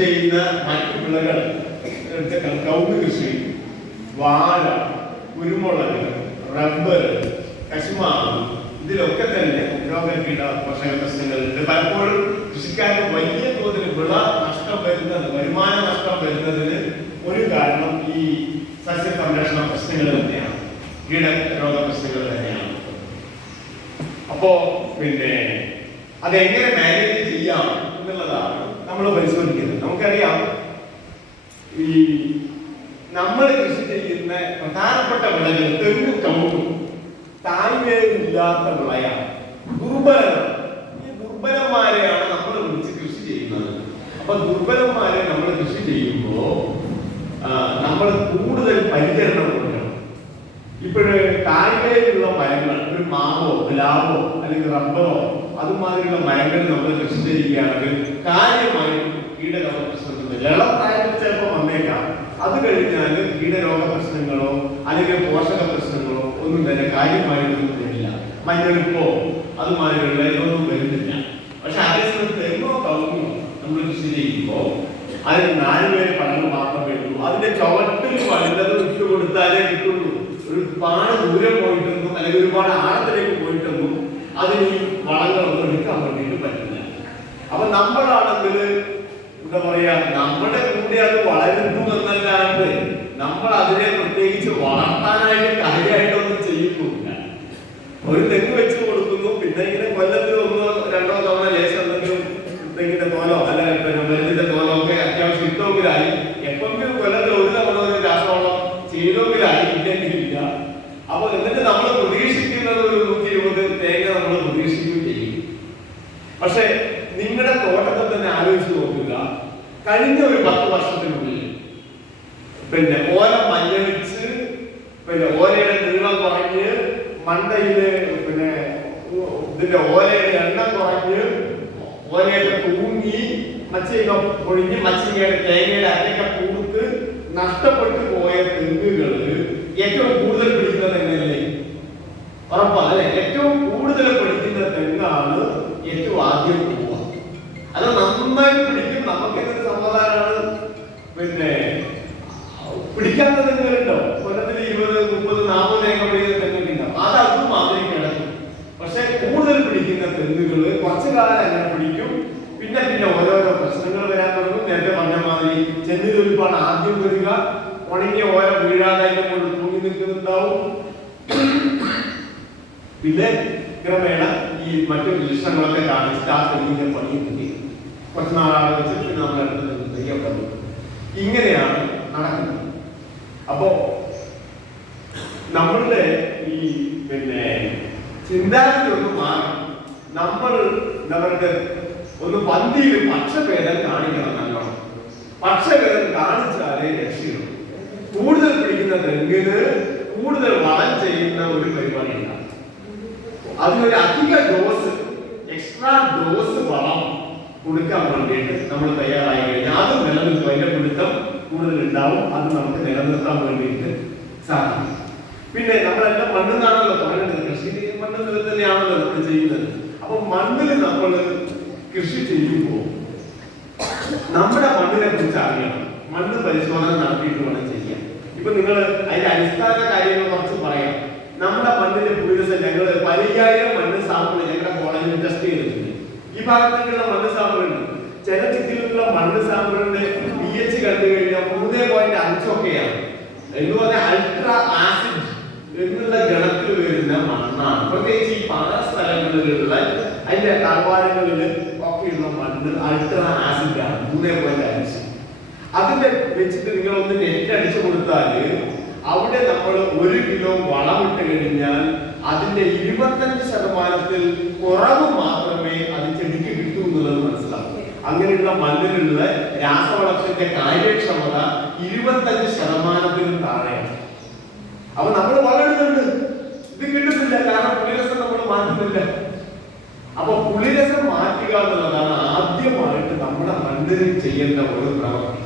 ചെയ്യുന്ന മറ്റു വിളകൾ കൗണ്ട് കൃഷി വാഴ കുരുമുളക് റബ്ബർ കശുമാവ് ഇതിലൊക്കെ തന്നെ രോഗകീട പോഷക പ്രശ്നങ്ങളുണ്ട്. പലപ്പോഴും കൃഷിക്കാർക്ക് വലിയ തോതിൽ വിള നഷ്ടം വരുന്നത് വരുമാന നഷ്ടം വരുന്നതിന് ഒരു കാരണം ഈ സസ്യ സംരക്ഷണ പ്രശ്നങ്ങൾ തന്നെയാണ്. കീട രോഗ പ്രശ്നങ്ങൾ തന്നെയാണ്. അപ്പോ പിന്നെ അതെങ്ങനെ മാനേജ് ചെയ്യാം എന്നുള്ളതാണ് നമ്മൾ പരിശോധിക്കുന്നത്. നമുക്കറിയാം ഈ നമ്മൾ കൃഷി ചെയ്യുന്ന പ്രധാനപ്പെട്ട വിളകൾ തെങ്ങും കമ്പും താഴ്വേരില്ലാത്ത വിളയാണ്. ദുർബലം ഈ ദുർബലന്മാരെയാണ് നമ്മൾ വിളിച്ച് കൃഷി ചെയ്യുന്നത്. അപ്പൊ ദുർബലന്മാരെ നമ്മൾ കൃഷി ചെയ്യുമ്പോൾ നമ്മൾ കൂടുതൽ പരിചരണം ഇപ്പോഴ് കായികയിലുള്ള മരങ്ങൾ ഒരു മാവോ പ്ലാവോ അല്ലെങ്കിൽ റബ്ബറോ അതുമാതിരിയുള്ള മരങ്ങൾ നമ്മൾ കൃഷി ചെയ്യുകയാണെങ്കിൽ കാര്യമായി കീടരോഗ പ്രശ്നങ്ങൾ ഇളം പ്രായത്തിൽ ചിലപ്പോൾ വന്നേക്കാം. അത് കഴിഞ്ഞാൽ കീടരോഗ പ്രശ്നങ്ങളോ അല്ലെങ്കിൽ പോഷക പ്രശ്നങ്ങളോ ഒന്നും തന്നെ കാര്യമായിട്ടൊന്നും വരില്ല. മഞ്ഞളിപ്പോ അതുമാതിരിയുള്ള ഇതൊന്നും വരുന്നില്ല. പക്ഷെ അതേ സമയത്ത് എന്തോ കവുങ്ങോ നമ്മൾ കൃഷി ചെയ്യുമ്പോൾ അതിന് നാലുപേരെ പണം മാത്രമേ ഉള്ളൂ അതിന്റെ ചുവട്ടിൽ വലുത് ഇട്ടുകൊടുത്താലേ കിട്ടുള്ളൂ. ഒരുപാട് ദൂരം പോയിട്ടൊന്നും അല്ലെങ്കിൽ ഒരുപാട് ആഴത്തിലേക്ക് പോയിട്ടൊന്നും അതിന് ഈ വളങ്ങളൊന്നും എടുക്കാൻ വേണ്ടിയിട്ട് പറ്റില്ല. അപ്പൊ നമ്മളാണെങ്കിൽ എന്താ പറയാ നമ്മുടെ കൂടെ അത് വളരുന്നു എന്നല്ലാണ്ട് നമ്മൾ അതിനെ പ്രത്യേകിച്ച് വളർത്താനായിട്ട് കാര്യമായിട്ടൊന്നും ചെയ്യുന്നില്ല ഒരു തെങ്ങ് വെച്ച് കൊടുക്കുന്നു പിന്നെ ഇങ്ങനെ കൊല്ലത്തിൽ ഒന്നോ രണ്ടോ തവണ ലേശം എന്തെങ്കിലും തെങ്ങിന്റെ തോലോ അല്ല പിന്നെ മരുന്നിന്റെ തോലോ ഒക്കെ അത്യാവശ്യം ഇട്ടെങ്കിലായി എപ്പെങ്കിലും കൊല്ലത്തിൽ ഒരു തവണ ഒരു രാസവളം ചെയ്തെങ്കിലായി ഇല്ലെങ്കിലില്ല അപ്പൊ എന്നിട്ട് നമ്മൾ പ്രതീക്ഷിക്കുന്നത് നൂറ്റി തേങ്ങ നമ്മൾ പ്രതീക്ഷിക്കുകയും ചെയ്യും. പക്ഷെ നിങ്ങളുടെ തോട്ടത്തിൽ തന്നെ ആലോചിച്ച് നോക്കുക. കഴിഞ്ഞ ഒരു പത്ത് വർഷത്തിനുള്ളിൽ പിന്നെ ഓല മഞ്ഞളിച്ച് പിന്നെ ഓലയുടെ നീളം കുറഞ്ഞ് മണ്ടയിൽ പിന്നെ ഇതിന്റെ ഓലയുടെ എണ്ണം കുറഞ്ഞ് ഓലയൊക്കെ തൂങ്ങി മച്ചയൊക്കെ പൊഴിഞ്ഞ് മച്ചയുടെ തേങ്ങയുടെ അരയൊക്കെ കൂടുത്ത് നഷ്ടപ്പെട്ടു പോയ തെങ്ങുകൾ ഏറ്റവും കൂടുതൽ പിടിക്കുന്നത് തന്നെയല്ലേ ഉറപ്പാണ് അല്ലെ ഏറ്റവും കൂടുതൽ പിടിക്കുന്ന തെങ്ങാണ് ഏറ്റവും ആദ്യം പോവുക അത് നന്നായി പിടിക്കും നമുക്ക് എന്തൊരു സമാധാനമാണ് പിന്നെ പിടിക്കാത്ത തെങ്ങുകളുണ്ടോ കൊല്ലത്തിൽ ഇരുപത് മുപ്പത് നാൽപ്പത് തേങ്ങ പിടിക്കുന്ന തെങ്ങുണ്ടാവും അത് അതും മാതിരി കിടക്കും. പക്ഷെ കൂടുതൽ പിടിക്കുന്ന തെങ്ങുകൾ കുറച്ചു കാലം അങ്ങനെ പിടിക്കും. പിന്നെ പിന്നെ ഓരോരോ പ്രശ്നങ്ങൾ വരാൻ തുടങ്ങും. നേരത്തെ പറഞ്ഞ മാതിരി ചെന്നിലൊരുപാട് ആദ്യം വരിക ഉണങ്ങിയ ഓരോ വീഴാതെ കൊണ്ട് തൂങ്ങി നിൽക്കുന്നുണ്ടാവും. പിന്നെ ക്രമേണ ഈ മറ്റു ലക്ഷണങ്ങളൊക്കെ കാണിച്ചിട്ട് ആ തെങ്ങിന്റെ പണി കിട്ടി കുറച്ച് നാളാളെ വെച്ച് പിന്നെ നമ്മൾ അടുത്ത് ഇങ്ങനെയാണ് നടക്കുന്നത്. അപ്പോ നമ്മളുടെ ഈ പിന്നെ ചിന്താഗതി ഒന്ന് മാറി. നമ്മൾ അവരുടെ ഒന്ന് പന്തിയിൽ പക്ഷഭേദം കാണിക്കണം നല്ലോണം. പക്ഷഭേദം കാണിച്ചാലേ രക്ഷയുള്ളൂ. കൂടുതൽ പിടിക്കുന്ന തെങ്ങിന് കൂടുതൽ വളം ചെയ്യുന്ന ഒരു പരിപാടിയില്ല. അതിനൊരു അധിക ഡോസ് എക്സ്ട്രാ ഡോസ് വളം കൊടുക്കാൻ വേണ്ടിയിട്ട് നമ്മൾ തയ്യാറായി കഴിഞ്ഞാൽ അത് നിലനിൽക്കും. അതിന്റെ പിടുത്തം കൂടുതൽ ഉണ്ടാവും അത് നമുക്ക് നിലനിർത്താൻ വേണ്ടിയിട്ട് സാധിക്കും. പിന്നെ നമ്മളെല്ലാം മണ്ണിൽ നിന്നാണല്ലോ തുടങ്ങുന്നത് കൃഷി മണ്ണിൽ നിന്ന് തന്നെയാണല്ലോ നമ്മൾ ചെയ്യുന്നത്. അപ്പൊ മണ്ണിൽ നമ്മൾ കൃഷി ചെയ്യുമ്പോൾ നമ്മുടെ മണ്ണിനെ കുറിച്ച് അറിയണം. മണ്ണ് പരിശോധന നടത്തിയിട്ട് വേണം ചെയ്യാൻ. ഇപ്പൊ നിങ്ങൾ അതിന്റെ അടിസ്ഥാന കാര്യങ്ങൾ കുറച്ച് പറയാം. നമ്മുടെ മണ്ണിന്റെ പുളിരസം ഞങ്ങൾ പതിനായിരം മണ്ണ് സാമ്പിൾ ഞങ്ങളുടെ കോളേജിൽ ടെസ്റ്റ് ചെയ്തിട്ടുണ്ട്. ഈ ഭാഗത്ത് നിന്നുള്ള മണ്ണ് സാമ്പിൾ ഉണ്ട്. ചില ചിത്തിലുള്ള മണ്ണ് സാമ്പിളിന്റെ പി എച്ച് കണ്ടു കഴിഞ്ഞാൽ മൂന്നേ പോയിന്റ് അഞ്ചൊക്കെയാണ് എന്ന് പറഞ്ഞാൽ അൾട്രാ ആസിഡ് എന്നുള്ള ഗണത്തിൽ വരുന്ന മണ്ണാണ്. പ്രത്യേകിച്ച് ഈ പല സ്ഥലങ്ങളിലുള്ള അതിന്റെ താഴ്വാരങ്ങളിൽ ഒക്കെയുള്ള മണ്ണ് അൾട്രാ ആസിഡ് ആണ്. മൂന്നേ പോയിന്റ് അഞ്ച്. അതിന്റെ വെച്ചിട്ട് നിങ്ങൾ ഒന്ന് നെറ്റ് അടിച്ചു കൊടുത്താൽ അവിടെ നമ്മൾ ഒരു കിലോ വളമിട്ട് കഴിഞ്ഞാൽ അതിന്റെ ഇരുപത്തഞ്ച് ശതമാനത്തിൽ കുറവ് മാത്രമേ അത് ചെടിക്ക് കിട്ടൂ എന്നുള്ളത് മനസ്സിലാവും. അങ്ങനെയുള്ള മണ്ണിലുള്ള രാസവളത്തിന്റെ കാര്യക്ഷമത ഇരുപത്തഞ്ച് ശതമാനത്തിനും താഴെയാണ്. അപ്പൊ നമ്മൾ വളരുന്നുണ്ട് ഇത് കിട്ടുന്നില്ല. കാരണം പുളിരസം നമ്മൾ മാറ്റുന്നില്ല. അപ്പൊ പുളിരസം മാറ്റുക എന്നുള്ളതാണ് ആദ്യമായിട്ട് നമ്മുടെ മണ്ണിൽ ചെയ്യേണ്ട ഒരു പ്രവർത്തി